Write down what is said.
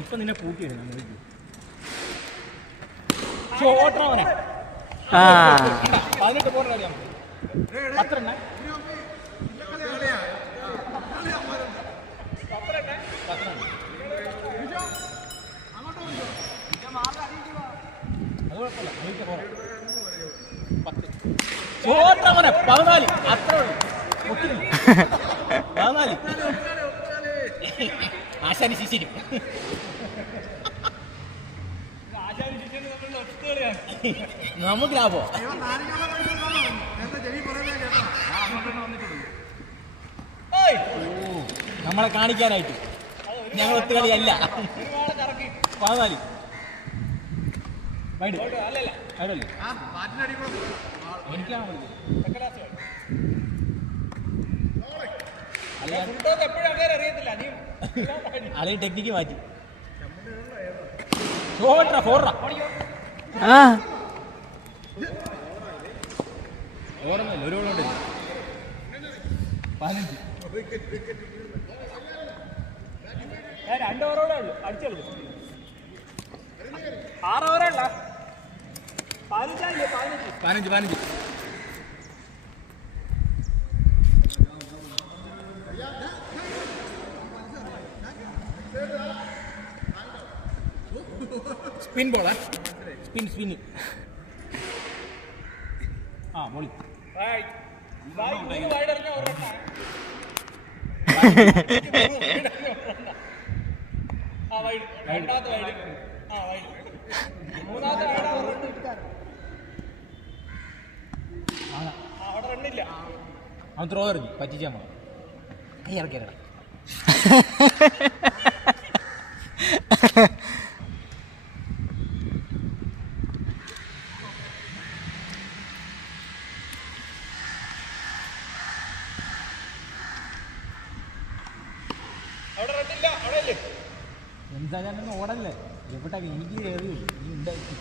ഇപ്പൊ നിന്നെ പൂട്ടിയിടുന്നു ചോട്ടവനെ 18 പോയിന്റ് അറിയാം 10 എണ്ണ ചോട്ടവനെ 14 അത്ര 14 ആശാനി ശിശിരും നമുക്ക് ലാഭോ നമ്മളെ കാണിക്കാനായിട്ട് ഞങ്ങൾ ഒത്തുകളിയല്ല 14 അളി ടെക്നിക്ക് മാറ്റി ഓർമ്മയില്ല ഒരു ഗോളുണ്ട് 15 2 ഓവറോടെ ഉള്ളു അടിച്ചെടുക്കും 6 ഓവറല്ല 15 സ്പിൻ ബോളാ സ്പിൻ ആ മോളി അവൻ ത്രോ എറിഞ്ഞു പറ്റിച്ചാൽ മതി കൈ ഇറക്കിയറ എന്താ ഞാൻ ഓടല്ലേ എവിടെ എനിക്ക് കയറിയുള്ളൂ നീ ഉണ്ടാക്കി